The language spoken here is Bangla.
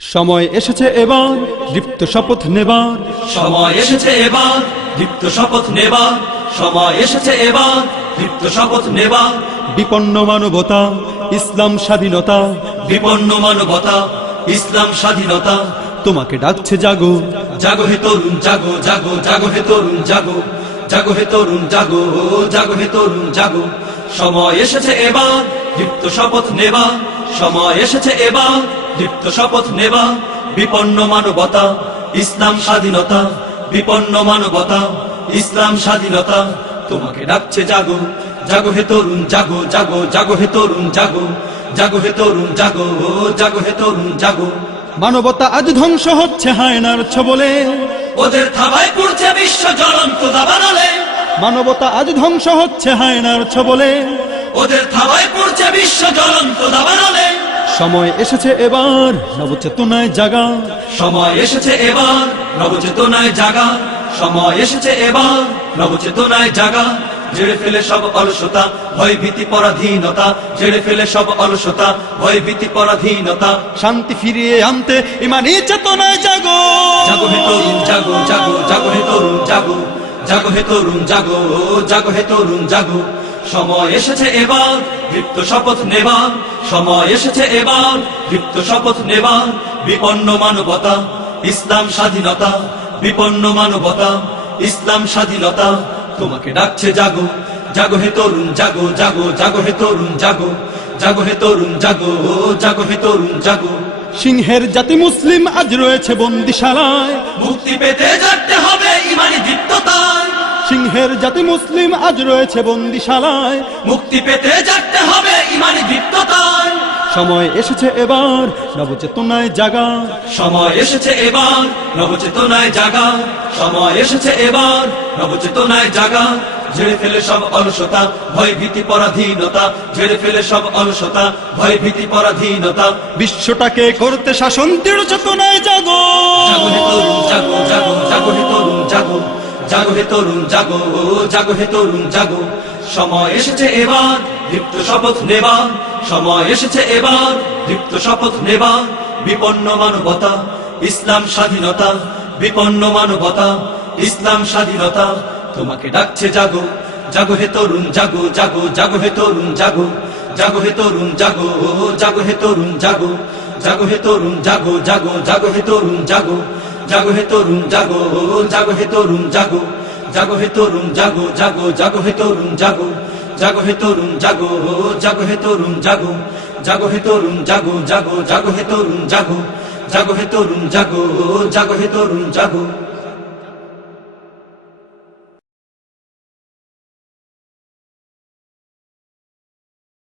সময় এসেছে এবার দীপ্ত শপথ নেবার, সময় এসেছে এবার দীপ্ত শপথ নেবার, সময় এসেছে এবার দীপ্ত শপথ নেবার। বিপন্ন মানবতা ইসলাম স্বাধীনতা, বিপন্ন মানবতা ইসলাম স্বাধীনতা। তোমাকে ডাকছে জাগো, জাগো হে তরুণ জাগো, জাগো জাগো হে তরুণ জাগো, জাগো হে তরুণ জাগো, জাগো হে তরুণ জাগো। সময় এসেছে এবার দীপ্ত শপথ নেবার, সময় এসেছে এবার দীপ্ত শপথ নেবার। বিপন্ন মানবতা ইসলাম স্বাধীনতা, বিপন্ন মানবতা ইসলাম স্বাধীনতা। তোমাকে ডাকছে জাগো, জাগো হে তরুণ জাগো, জাগো জাগো হে তরুণ জাগো, জাগো হে তরুণ জাগো, জাগো হে তরুণ জাগো। মানবতা আজ ধ্বংস হচ্ছে হায়নার ছবলে, ওদের থাবায় পড়ছে বিশ্ব জ্বলন্ত দাবানলে, মানবতা আজ ধ্বংস হচ্ছে হায়নার ছবলে। ওদের থাবায় পড়ছে বিশ্ব জ্বলন্ত দাবানলে। সময় এসেছে এবার নবচেতনায় জাগা, সময় এসেছে এবার নবচেতনায় জাগা, সময় এসেছে এবার নবচেতনায় জাগা। ঝেড়ে ফেলে সব অলসতা ভয় ভীতি পরাধীনতা, ঝেড়ে ফেলে সব অলসতা ভয় ভীতি পরাধীনতা। শান্তি ফিরিয়ে আনতে ইমানি চেতনায় জাগো, জাগো হে তরুণ জাগো, জাগো জাগো হে তরুণ জাগো, জাগো হে তরুণ জাগো, জাগো হে তরুণ জাগো। সময় এসেছে এবার দীপ্ত শপথ নেবার, সময় এসেছে এবার দীপ্ত শপথ নেবার। বিপন্ন মানবতা ইসলাম স্বাধীনতা, বিপন্ন মানবতা ইসলাম স্বাধীনতা। তোমাকে ডাকছে জাগো, জাগো হে তরুণ জাগো, জাগো জাগো হে তরুণ জাগো, জাগো হে তরুণ জাগো, জাগো হে তরুণ জাগো। সিংহের জাতি মুসলিম আজ রয়েছে বন্দিশালায়, মুক্তি পেতে জাগতে হবে ইমানি দীপ্ততায়, সিংহের জাতি মুসলিম আজ রয়েছে বন্দিশালায়। মুক্তি পেতে জাগতে হবে ইমানি দীপ্ততায়। সময় এসেছে এবার নবচেতনায় জাগা, সময় এসেছে এবার নবচেতনায় জাগা, সময় এসেছে এবার নবচেতনায় জাগা। ঝেড়ে ফেলে সব অলসতা ভয় ভীতি পরাধীনতা, ঝেড়ে ফেলে সব অলসতা ভয় ভীতি পরাধীনতা। বিশ্বটাকে করতে শাসন দৃঢ় চেতনায় জাগো, জাগো হে তরুণ জাগো, জাগো জাগো হে তরুণ জাগো, জাগো হে তরুণ জাগো, জাগো হে তরুণ জাগো। সময় এসেছে এবার দীপ্ত শপথ নেবার, সময় এসেছে এবার দীপ্ত শপথ নেবার। বিপন্ন মানবতা ইসলাম স্বাধীনতা, বিপন্ন মানবতা ইসলাম স্বাধীনতা। তোমাকে ডাকছে জাগো, জাগো হে তরুণ জাগো, জাগো জাগো হে তরুণ জাগো, জাগো হে তরুণ জাগো, জাগো হে তরুণ জাগো, জাগো হে তরুণ জাগো, জাগো জাগো হে তরুণ জাগো, জাগো হে তরুণ জাগো, জাগো হে তরুণ জাগো, জাগো হে তরুণ জাগো, জাগো জাগো হে তরুণ জাগো, জাগো হে তরুণ জাগো, জাগো হে তরুণ জাগো, জাগো হে তরুণ জাগো, জাগো জাগো হে তরুণ জাগো, জাগো হে তরুণ জাগো, জাগো হে তরুণ জাগো।